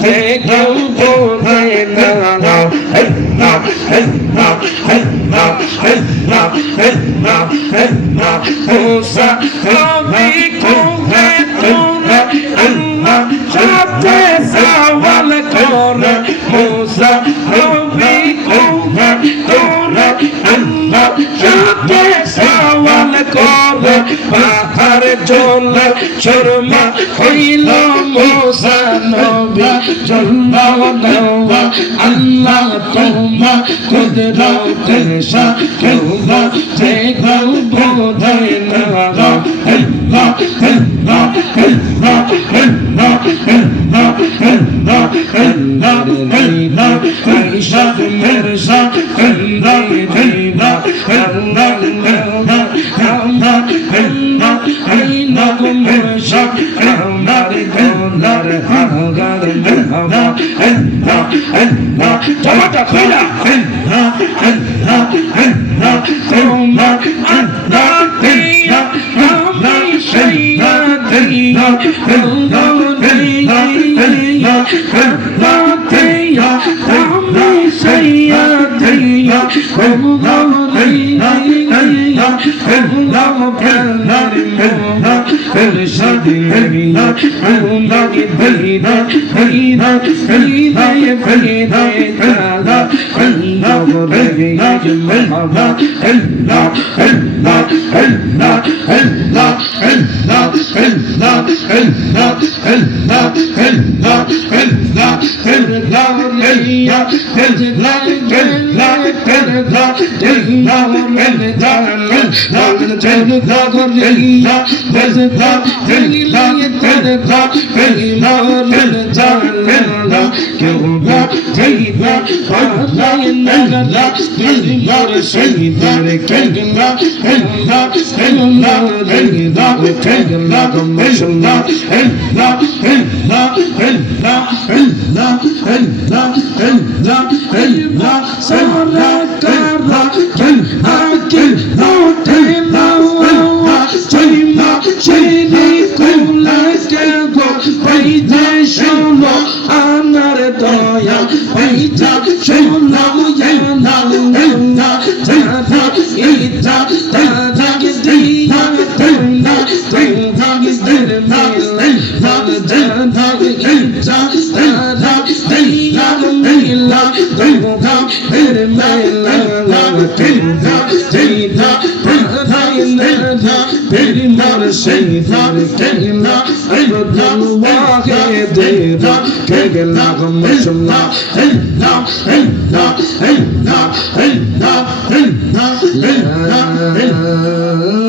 থেকেও বোঝে না মুসা নবী কোহে তোরা আল্লাহ সাথে সওয়াল করে মুসা নবী কোহে তোরা আল্লাহ সাথে সওয়াল করে পাহাড় জল শর্মা হইল মুসা নবী জল দেওয়া আল্লাহ তোমা কুদরতের সাথে থেকেও বোঝে না Hey,